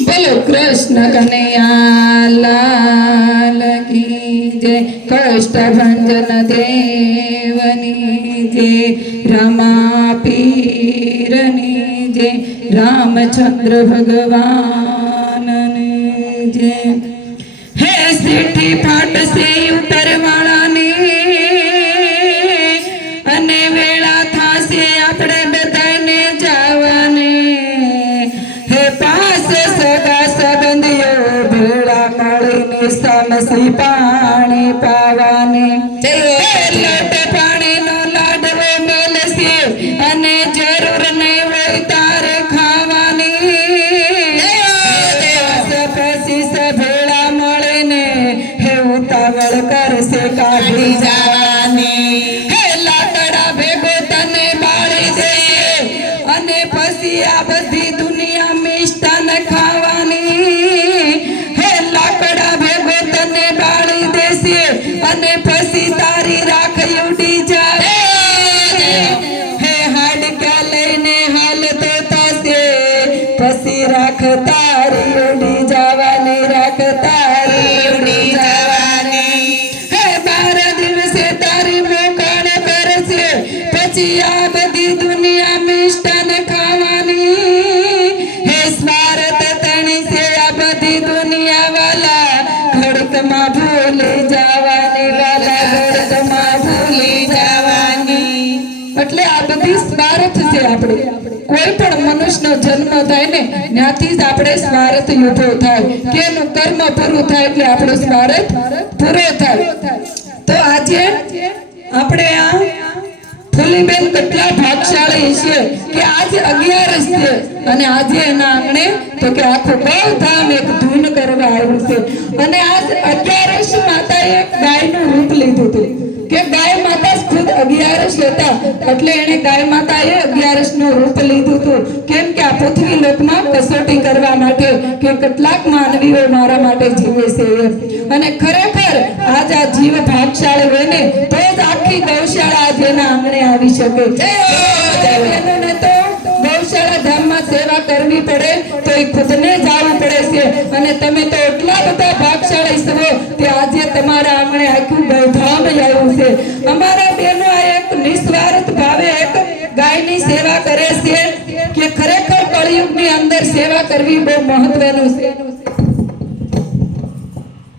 બોલો, કૃષ્ણ કનૈયા લાલ કી જય. કષ્ટભંજન દેવની જય. રમા પીરની જય. રામચંદ્ર ભગવાનની જય. હે શેઠી ફાટશે ઉતરવાળાની ಶ್ರೀ ಪಾಣಿ ಪಾವ દેશે અને પછી તારી એટલે આ બધી સ્વાર્થ છે આપણે. કોઈ પણ મનુષ્યનો જન્મ થાય ને, ત્યાંથી જ આપણે સ્વાર્થ યુદ્ધો થાય. કે એનું કર્મ પૂરું થાય એટલે આપણો સ્વાર્થ પૂરો થાય. તો આજે આપણે આ ફૂલીબેન કેટલા ભાગશાળી છે કે આજે અગિયારસ છે અને આજે એના આંગણે તો કે આખું બહુ ધામ એક ધૂન કરવા આવ્યું છે. અને આજ અગિયારસ માતાએ ગાયનું રૂપ લીધું હતું. કે ગાય માતા અગિયારસ હતા એટલે એને ગાય માતાએ અગિયારસનું રૂપ લીધું હતું. કેમ કે આ પૃથ્વી લોકમાં કસોટી કરવા માટે કે કેટલાક માનવીઓ મારા માટે જીવે છે. અને ખરેખર આજ આ જીવ ભાગશાળી બને, તો જ આખી ગૌશાળા આજે એના આંગણે આવી શકે. બહેનોને તો ગૌશાળા ધામમાં સેવા કરવી પડે, તો એ ખુદને જવું પડે છે. અને તમે તો એટલા બધા કળિયુગની અંદર સેવા કરવી બહુ મહત્વનું છે.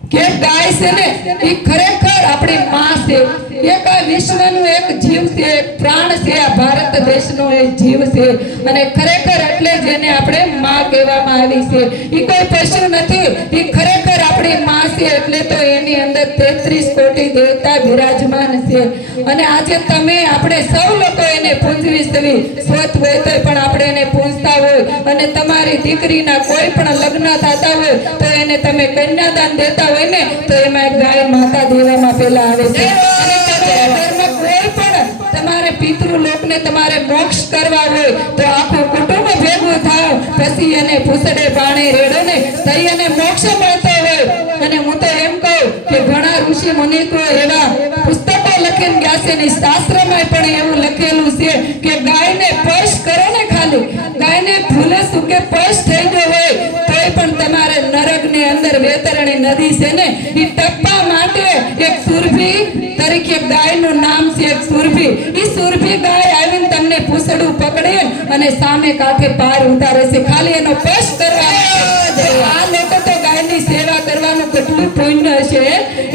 કે ગાય છે ને, એ ખરેખર આપણી માં છે. એક આ વિશ્વનું એક જીવ છે, પ્રાણ છે, આ ભારત દેશનો એ જીવ છે. અને ખરેખર એટલે જેને આપણે માં કહેવામાં આવી છે. એ કોઈ પશુ નથી એ ખરેખર આપણી માં છે એટલે તો એની અંદર તેત્રીસ કોટી દેવતા બિરાજમાન છે. અને આજે તમે, આપણે સૌ લોકો એને પૂંજવી સવી, સ્વત હોય તો પણ આપણે એને પૂંજતા હોય. અને તમારી દીકરીના કોઈ પણ લગ્ન થતા હોય, તો એને તમે કન્યાદાન દેતા હોય ને, તો એમાં એક ગાય માતા દેવામાં પેલા આવે છે. પણ તમારે પિતૃ લોકને તમારે તો તો અને હું તો એમ કહું કે ઘણા ઋષિ મુનિકો એવા પુસ્તકો લખીને ગયા છે ને શાસ્ત્રમાં પણ એવું લખેલું છે કે ગાયને સુરભી ગાયનું નામ છે સુરભી. એ સુરભી ગાય આવીને તમને પૂસડું પકડે અને સામે કાંઠે પાર ઉતારે છે. ખાલી એનો સ્પર્શ કરવા આ લોકો તો ગાયની સેવા કરવાનું કેટલું પુણ્ય છે.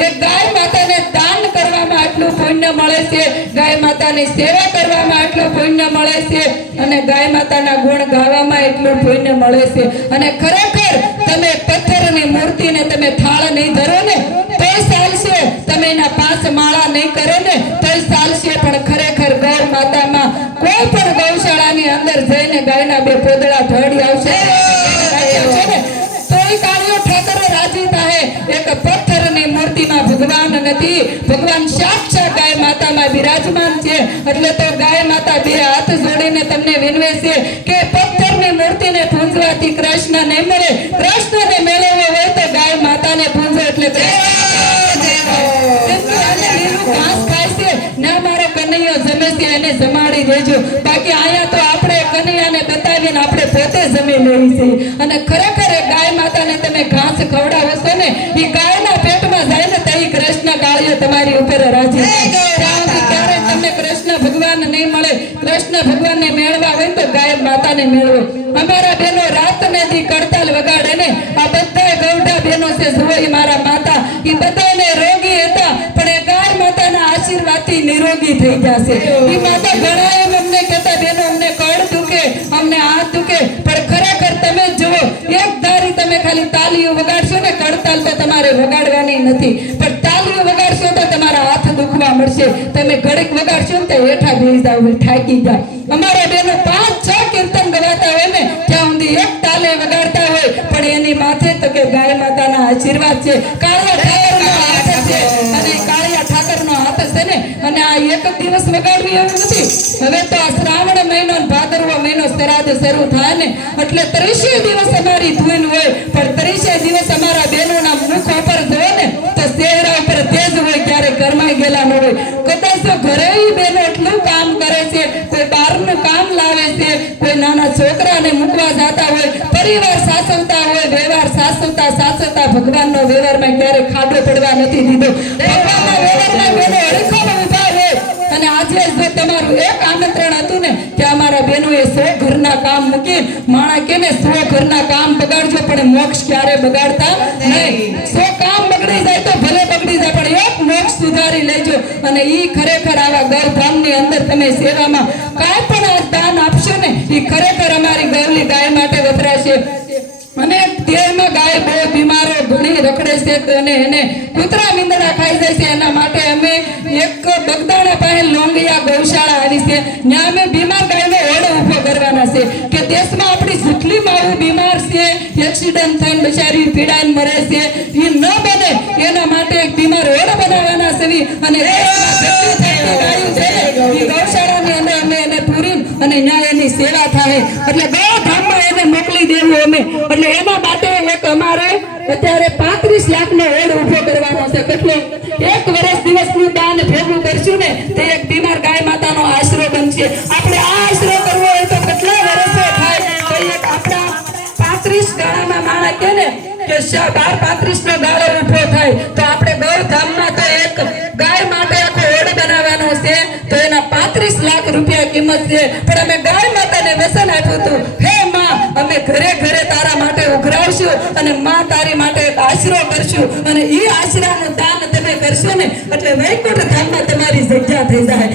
એ ગાય માતાને દાન કરવામાં આટલું પુણ્ય મળે છે. ગાય માતાની સેવા કરવામાં આટલું પુણ્ય મળે છે. અને ગાય માતાના ગુણ ગાવામાં એટલું પુણ્ય મળે છે. અને ખરેખર તમે પથ્થરની મૂર્તિને તમે થાળ નહીં ધરો. ભગવાન નથી. ભગવાન સાક્ષાત ગાય માતામાં બિરાજમાન છે. એટલે તો ગાય માતા બે હાથ જોડીને તમને વિનવે છે કે પથ્થરની મૂર્તિને પૂંજવાથી કૃષ્ણ ને મળે. કૃષ્ણને મેળવવો હોય તો ગાય માતાને પૂંજો એટલે ઘાસ ખાય ને અમારો કનૈયો જમે છે, એને જમાડી દેજો. બાકી અહીંયા તો આપણે કનૈયાને બતાવીને આપણે પોતે જમી લેવી છે. અને ખરેખર મેળવો અમારા બહેનો રાત ને કડતાલ વગાડે ને આ બધા ગૌઢા બહેનો છે જોઈ મારા માતા. એ બધાને રોગી હતા, પણ એ ગાય માતાના આશીર્વાદથી નિરોગી થઈ જશે એ માતા ઘણા એમ અમને કહેતા, બહેનો, અમને કળ દુખે, અમને હાથ દુખે, પણ ખરેખર તમે જુઓ, એક ધારી તમે ખાલી તાલીઓ વગાડશો ને કડતાલ તો તમારે વગાડવાની નથી. પણ તાલીઓ વગાડશો તો તમારા હાથ દુખવા મળશે. તમે ઘડીક વગાડશો ને તો હેઠા ભેજ જાવ થાકી જાય અમારા છે કાળિયા ઠાકરનો હાથ છે. અને કાળિયા ઠાકરનો હાથ છે ને? અને આ એક દિવસ વગાડવી એવું નથી. હવે તો આ શ્રાવણ મહિનો ને ભાદરવો મહિનો શ્રાદ્ધ શરૂ થાય ને. એટલે ત્રીસે દિવસ અમારી ધૂન હોય. પણ ત્રીસે દિવસ અમારા બહેનોના મુખ ઉપર જોવે ને, તો ચહેરા ઉપર તેજ હોય ક્યારે ઘરમાં ગયેલા ન હોય. કદાચ તો ઘરે બહેનો એટલું કામ કરે છે, કોઈ બહારનું કામ લાવે છે, કોઈ નાના છોકરાને મૂકવા સાચવતા સાચવતા ભગવાનનો વ્યવહારમાં ક્યારે ખાડો પડવા નથી દીધો. ભગવાનના વ્યવહારમાં બહેનો અડીખમ ઊભા હોય. અને આજે જે તમારું એક આમંત્રણ હતું ને, કે અમારા બહેનોએ સો ઘરના કામ મૂકી માણા કે સો ઘરના કામ બગાડજો, પણ મોક્ષ ક્યારે બગાડતા નહીં. સો કામ બગડી જાય તો ભલે બગડી જાય, પણ એક મોક્ષ સુધારી લેજો. અને ઈ ખરેખર આવા ગર્ભધામની અંદર તમે સેવામાં કાંઈ પણ દાન આપશો ને એ ખરેખર અમારી ગૌલી ગાય માટે વપરાશે. અને તેમાં ગાય બહુ બીમારો ઘણી રખડે છે અને એને કૂતરા મીંદડા ખાઈ જાય છે. એના માટે અમે એક બગદાણા પાસે લોંગિયા ગૌશાળા આવી છે. ત્યાં અમે બીમાર ગાયનો ઓળો ઊભો કરવાના છે કે દેશમાં આપણી જેટલી માવું બીમાર છે એક્સિડન્ટ થઈને બિચારી પીડાઈને મરે છે, એ ન બને. એના માટે એક બીમાર ઓળો બનાવવાના છે. અને ગૌશાળાની અંદર અમે એને પૂરી અને એની સેવા થાય. એટલે ગૌધામમાં એને મોકલી દેવું અમે એટલે એના માટે એક અમારે અત્યારે પાંત્રીસ લાખ નો ઓડ ઊભો કરવાનો છે. કેટલો? એક વર્ષ દિવસનું દાન ભેગું કરશું ને, તે એક બીમાર ગાય માતાનો આશરો બનશે. આપણે આ આશરો કરવો હોય તો કેટલા વર્ષે થાય? આપણા પાંત્રીસ ગાળામાં માણસ કે ને કે બાર પાંત્રીસ નો ગાળો ઊભો થાય. તો આપણે ગૌધામમાં તો એક ગાય માટે આખો ઓડ બનાવવાનો છે. તો એના પાંત્રીસ લાખ રૂપિયા કિંમત છે. પણ અમે ગાય માતાને વ્યસન આપ્યું હતું. હે અમે ઘરે ઘરે તારા માટે ઉઘરાવશું અને માં તારી માટે આશરો કરશું. અને ઈ આશરાનું દાન તમે કરશો ને એટલે વૈકુંઠ ધામમાં તમારી જગ્યા થઈ જાય.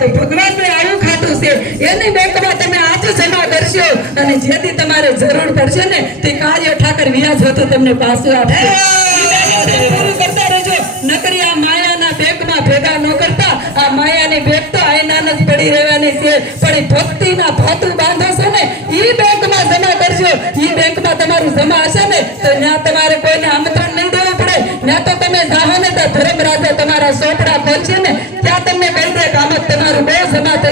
તો ભગવાનનું આવું ખાતું છે. એની બેંકમાં તમે આજે જમા કરશો અને જેથી તમારે જરૂર પડશે ને તે કાર્ય ઠાકર વ્યાજ હતું તમને પાછું આપશે નકરી આ માયાના બેંકમાં ભેગા ન કરતા. આ માયાની બેંક તો આયનાન જ પડી રહેવાની છે. પણ એ ભક્તિના ભાતું બાંધો છો ને ઈ બેંકમાં જમા કરજો. ઈ બેંકમાં તમારું જમા હશે ને તો ત્યાં તમારે કોઈને આમંત્રણ નહીં દેવું પડે. ત્યાં તો તમે જાહો ને તો ધર્મરાજા તમારા સોપડા ખોલશે ને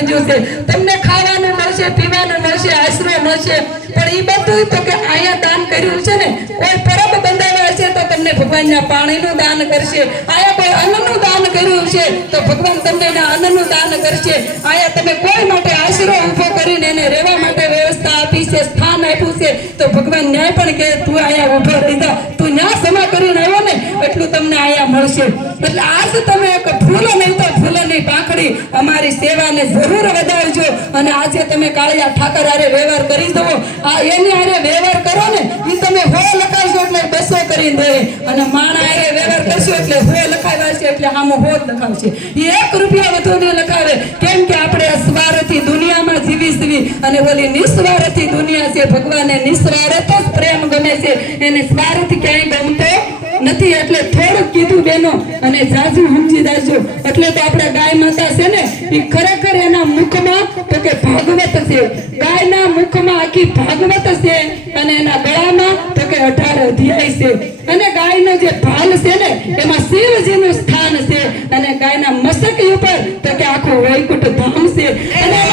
ગયું તમને ખાવાનું મળશે પીવાનું મળશે આશરો મળશે પણ એ બધું તો કે અહીંયા દાન કર્યું છે ને, કોઈ પરબ બંધાવ્યા છે તો તમને ભગવાનના પાણીનું દાન કરશે. અહીંયા કોઈ અન્નનું દાન કર્યું છે તો ભગવાન તમને અન્નનું દાન કરશે. અહીંયા તમે કોઈ માટે આશરો ઊભો કરીને એને રહેવા માટે વ્યવસ્થા આપી છે, સ્થાન આપ્યું છે, તો ભગવાન ન્યાય પણ કે તું અહીંયા ઊભો રહી જા. તું ન્યા સમા કરીને આવ્યો ને, એટલું તમને અહીંયા મળશે. એટલે આજ તમે એક ફૂલો નહીં તો ફૂલોની પાંખડી અમારી સેવાને જરૂર વધારજો. અને આજે તમે કાળિયા ઠાકર હારે વ્યવહાર કરી દો આ એને હારે વ્યવહાર કરો ને એ તમે હો લખાવશો એટલે બસો કરી દે અને માણા હારે વ્યવહાર કરશો એટલે હો લખાવ્યા છે એટલે આમાં હો જ લખાવશે. એ એક રૂપિયા વધુ નહીં લખાવે. કેમ કે આપણે સ્વાર્થી દુનિયામાં જીવી જીવી અને ઓલી નિસ્વાર્થી દુનિયા છે, ભગવાને નિસ્વાર્થ જ પ્રેમ ગમે છે. એને સ્વાર્થ ક્યાંય ગમતો કીધું બેનો અને જાજુ સમજી જાજો. એટલે તો આપણે ગાય માતા છે ને એ ખરેખર એના મુખમાં, તો કે ભાગવત છે. ગાયના મુખમાં આખી ભાગવત છે અને એના ગળામાં, તો કે અઢાર અધ્યાય છે. અને ગાયનો જે ભાલ છે ને, એમાં શિવજીનું સ્થાન છે. અને ગાયના મસ્તક ઉપર, તો કે આખું વૈકુંઠ ધામ છે. અને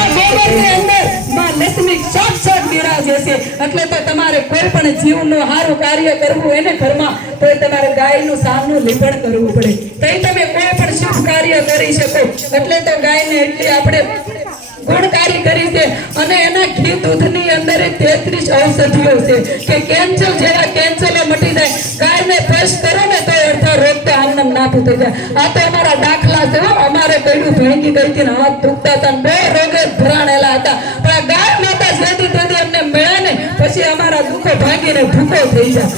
છે એટલે તો તમારે કોઈ પણ જીવનું સારું કાર્ય કરવું એને ઘરમાં તો તમારે ગાયનું સામનું લીપણ કરવું પડે. તો તમે કોઈ પણ શુભ કાર્ય કરી શકો. એટલે તો ગાયને એટલી આપણે ગુણકારી કરી છે. અને એના ઘી દૂધની અંદર તેત્રીસ ઔષધિઓ છે કે કેન્સર જેવા કેન્સર મટી જાય. ગાયને ફ્રેશ કરો ને તો અડધા રોગ તો આમનામ નાખું થઈ જાય. આ તો અમારા દાખલા છે અમારે કઈડું ભેંગી કરી હાથ દુખતા હતા બે રોગે ભરાણેલા હતા. પણ ગાય માતા જેથી પછી અમારા દુઃખો ભાગીને ભૂખો થઈ જાય.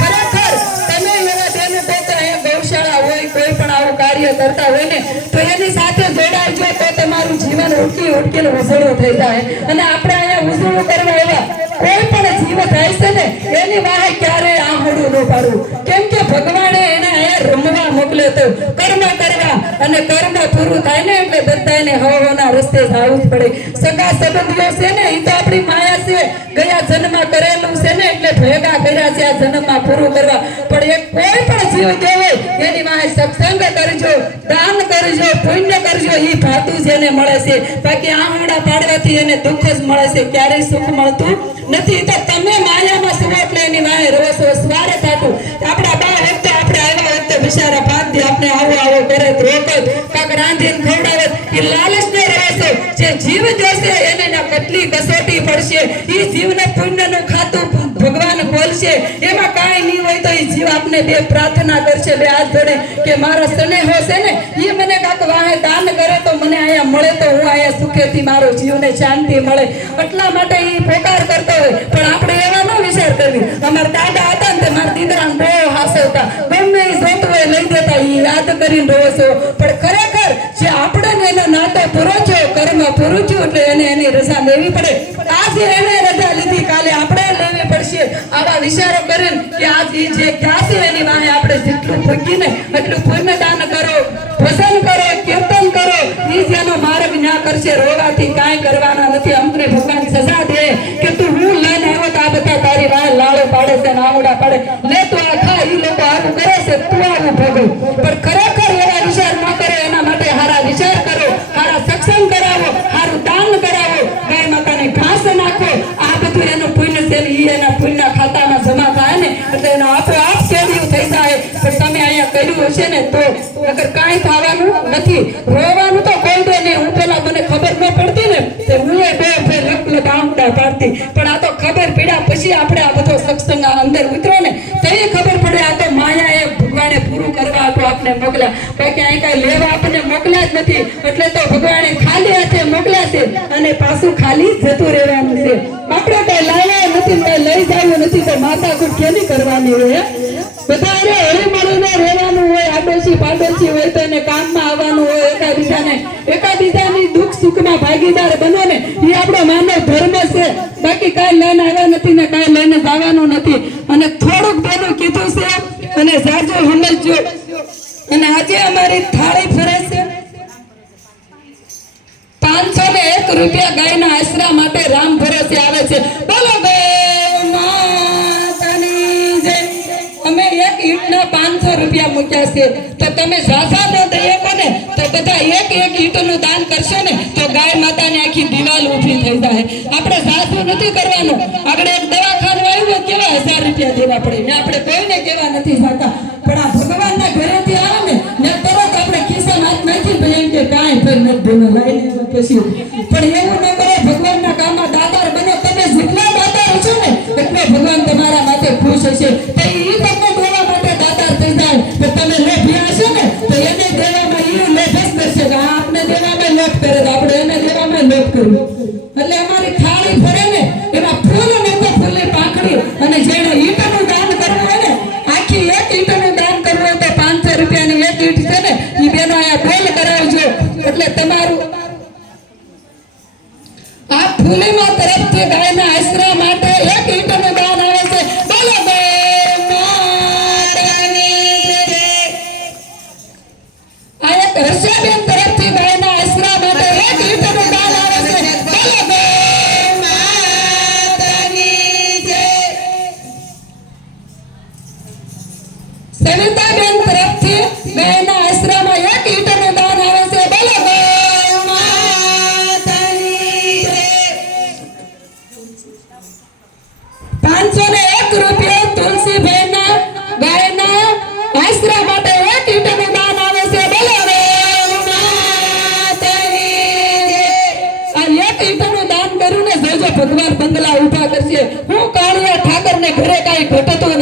ખરેખર તમે એવા બેનો પોતે અહીંયા ગૌશાળા હોય, કોઈ પણ આવું કાર્ય કરતા હોય ને, તો એની સાથે જોડાજો તો તમારું જીવન ઉડકી ઉડકીને ઉજળું થઈ જાય. અને આપણે અહીંયા ઉજળું કરવા એવા કોઈ પણ જીવ થાય છે ને, એની વાહે ક્યારેય આહડું ન પાડવું. કેમ કે ભગવાને એને અહીંયા રમવા મોકલ્યો હતો કર્મ કરવા અને કર્મ પૂરું થાય ને એટલે બધાને હવાના રસ્તે જવું પડે. સગા સંબંધીઓ છે ને એ તો આપણી માયા છે. ગયા જન્મમાં કરેલું છે ને, એટલે ભેગા કર્યા છે આ જન્મમાં પૂરું કરવા. પણ એક કોઈ પણ જીવ કહેવાય એની વાહે સત્સંગ કરજો, દાન કરજો, પુણ્ય કરજો એ ભાતું જેને મળે છે. બાકી આંગળા પાડવાથી એને દુઃખ જ મળે છે. ક્યારેય સુખ મળતું નથી. તો તમે માયામાં સુવો એટલે એની વાહે રોસો સ્વારે થતું. આપણા બા વખતે, આપણે આવ્યા વખતે બિચારા ભાત આપણે આવો આવો કરે રોકત કાક રાંધીને ખવડાવે. એ લાલચને રહેશે જે જીવ જોશે એને ના કેટલી કસોટી પડશે. એ જીવને પુણ્યનું ખાતું ભગવાન ખોલશે. એમાં કાંઈ નહીં હોય તો એ જીવ આપને બે પ્રાર્થના કરશે. બે હાથ જોડે કે મારો સને હશે ને, એ મને કાક વાહે દાન કરે તો મને અહીંયા મળે તો હું અહીંયા સુખેથી મારો જીવને શાંતિ મળે. એટલા માટે એ પોકાર કરતો હોય. પણ આપણે એવા ન વિચાર કરવી. અમારા દાદા હતા ને તે મારા દીકરાને બહુ હાસવતા ગમે એ જોતું હોય લઈ દેતા એ યાદ કરીને રોવો પણ ખરેખર જે આપણને એનો નાતો પૂરો છે કર્મ પૂરું થયું એટલે એને એની રજા લેવી પડે. આજે એને રજા લીધી, કાલે આપણે લેવી પડશે. આવા વિચારો કરીને કે આજ જે છે એની વાહે આપણે જેટલું ભૂકીને એટલું પૂર્ણદાન કરો, ભજન કરો, કીર્તન કરો. એ જેનો માર્ગ ના કરશે, રોવાથી કાંઈ કરવાના નથી. અમને ભગવાન સજા દે કે તું હું લઈને આવ્યો તો આ બધા તારી વાહ લાડો પાડે છે નાવડા પાડે. લે તું આ ખા એ લોકો આવું કરે છે, તું આવું નથી. રોવાનું તો કોઈ દે નહીં હું પેલા મને ખબર ન પડતી ને, તે હું એ બે ફેર લખ પાડતી. પણ આ તો ખબર પડ્યા પછી આપણે આ બધો સત્સંગ અંદર ઉતરો ને તો ખબર પડે આ તો માયા એ ભગવાને પૂરું કરવા તો આપણે મોકલ્યા. બાકી અહીં કાંઈ લેવા આપણને મોકલ્યા જ નથી. એટલે તો ભગવાને ખાલી હાથે મોકલ્યા છે અને પાછું ખાલી જતું રહેવાનું છે. આપણે કઈ લાવ્યા નથી કઈ લઈ જવું નથી તો માતા કુટ કેની કરવાની હોય બધા અરે હળી મળીને રહેવાનું હોય આડોશી પાડોશી હોય તો એને કામમાં આવવાનું હોય એકાબીજાને એકાબીજાની દુઃખ સુખમાં ભાગીદાર બનો ને એ આપણો માનવ ધર્મ છે. બાકી કાંઈ લઈને આવ્યા નથી ને કાંઈ લઈને જવાનું નથી. અને થોડુંક તેનું કીધું છે અને જાજો સમજજો. અને આજે અમારી થાળી ફરે છે. પાંચસો ને એક રૂપિયા ગાયના આશરા માટે રામ ભરોસે આવે છે. બોલો અમે એક ઈંટના પાંચસો રૂપિયા મૂક્યા છે. તો તમે ઝાઝા ન દઈએ ને તો બધા એક એક ઈંટનું આપણે એક દવાખાનું આવ્યું કેવા હજાર રૂપિયા દેવા પડે? ને આપણે કોઈને કેવા નથી થતા પણ આ ભગવાનના ઘરેથી આવે ને ને તરત આપણે ખિસ્સામાં હાથ નાખી ભાઈ એમ કે કાંઈ ભાઈ નથી દેવા લાઈને પછી. પણ એવું ન કરો, ભગવાનના કામમાં દાતાર બનો. તમે જેટલા દાતાર છો ને, એટલે ભગવાન તમારા માટે ખુશ હશે. તો એ તમને દેવા માટે દાતાર થઈ જાય. તો તમે લોભિયા હશો ને, તો એને દેવામાં એ લોભ જ કરશે આપને દેવામાં લોભ કરે આપણે એને દેવામાં લોભ કર્યું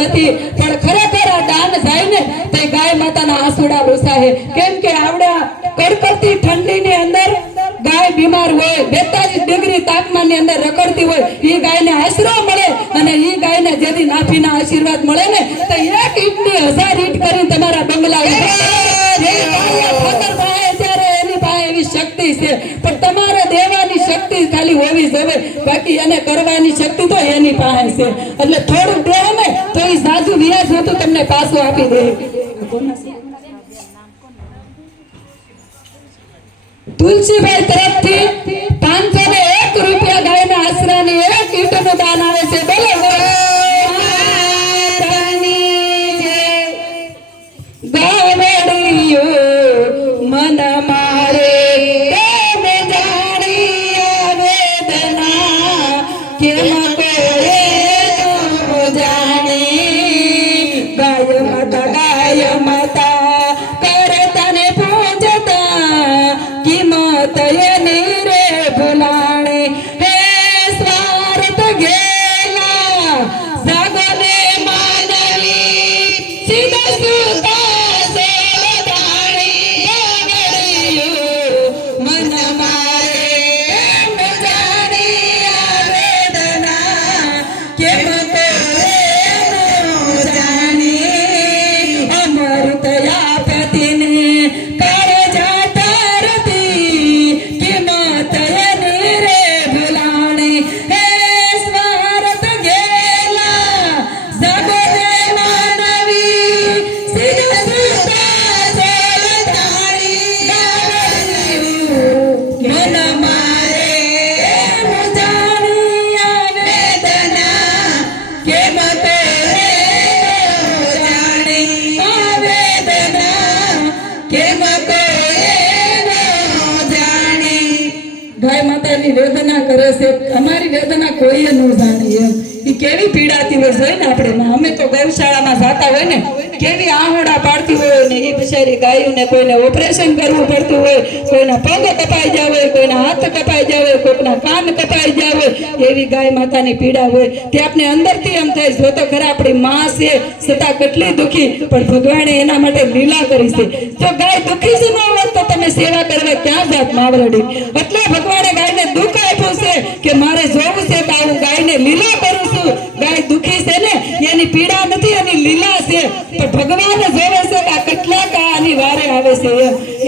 નથી. પણ ખરેખર આ દાન જાય ને તે ગાય માતાના આંસુડા લોસાહે કેમ કે આવડા કડકડતી ઠંડીની અંદર ગાય બીમાર હોય બેતાલીસ ડિગ્રી તાપમાનની અંદર રખડતી હોય ઈ ગાયને આશરો મળે અને ઈ ગાયને જેથી નાભીના આશીર્વાદ મળે ને તો એક ઈંટની હજાર ઈટ કરીને તમારા બંગલા કરે. ત્યારે એની પાસે એવી શક્તિ છે. પણ તમારે દેવાની શક્તિ ખાલી હોવી જોઈએ બાકી એને કરવાની શક્તિ તો એની પાસે છે એટલે થોડું દે ને તો એ સાજુ વ્યાજ તમને પાછું આપી દે. તુલસીભાઈ તરફથી પાંચસો ને એક રૂપિયા ગાયના આશરાની એક ઈંટનું દાન આવે છે. બોલો. See you. કેવી પીડાતી હોય ને આપણે અમે તો ગૌશાળામાં જાતા હોય ને, કેવી આહોડા પાડતી હોય ને એ બિચારી ગાયોને કોઈને ઓપરેશન કરવું પડતું હોય, કોઈના પગ કપાઈ જાવ હોય, કોઈના હાથ કપાઈ જાવ હોય કોઈના કાન કપાઈ જાવ હોય, એવી ગાય માતાની પીડા હોય. તે આપણે અંદરથી એમ થાય, જો તો ખરા આપણી માં છે છતાં કેટલી દુઃખી, પણ ભગવાને એના માટે લીલા કરી છે. જો ગાય દુઃખી જ ન હોત તો તમે સેવા કરવા ક્યાં જાત માવરડી? એટલે ભગવાને ગાયને દુઃખ આપ્યું છે કે મારે જોવું છે કે આવું ગાયને લીલા પીડા નથી, એની લીલા છે. પણ ભગવાન જોવે છે કે કેટલા કાની વારે આવે છે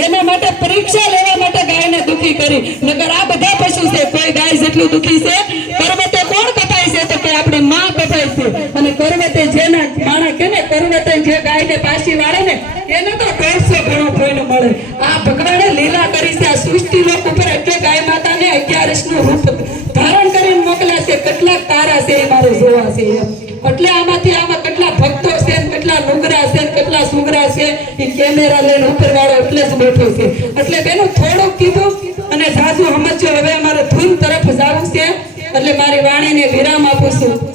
એના માટે પરીક્ષા લેવા માટે ગાયને દુખી કરી. નકર આ બધા પશુ છે, કોઈ ગાય જેટલું દુખી છે કરવતે કોણ કપાય છે તો કે આપણે માં કપાય છે. અને કરવતે જેના માણા કે ને કરવતે જે ગાયને પાછી વાળે ને, એને તો દોઢસો ઘણો કોઈને મળે. આ ભગવાને લીલા કરી છે, આ સૃષ્ટિ લોક ઉપર એટલે ગાય માતાને અગિયારસનું રૂપ ધારણ કરીને મોકલ્યા છે. કેટલાક તારા છે એ મારે જોવા છે કેમેરા લઈને ઉપર વાળો એટલે જ બેઠો છે. એટલે બેનો થોડોક કીધું અને સાસુ સમજજો, હવે અમારે ધૂન તરફ જવું છે. એટલે મારી વાણીને વિરામ આપું છું.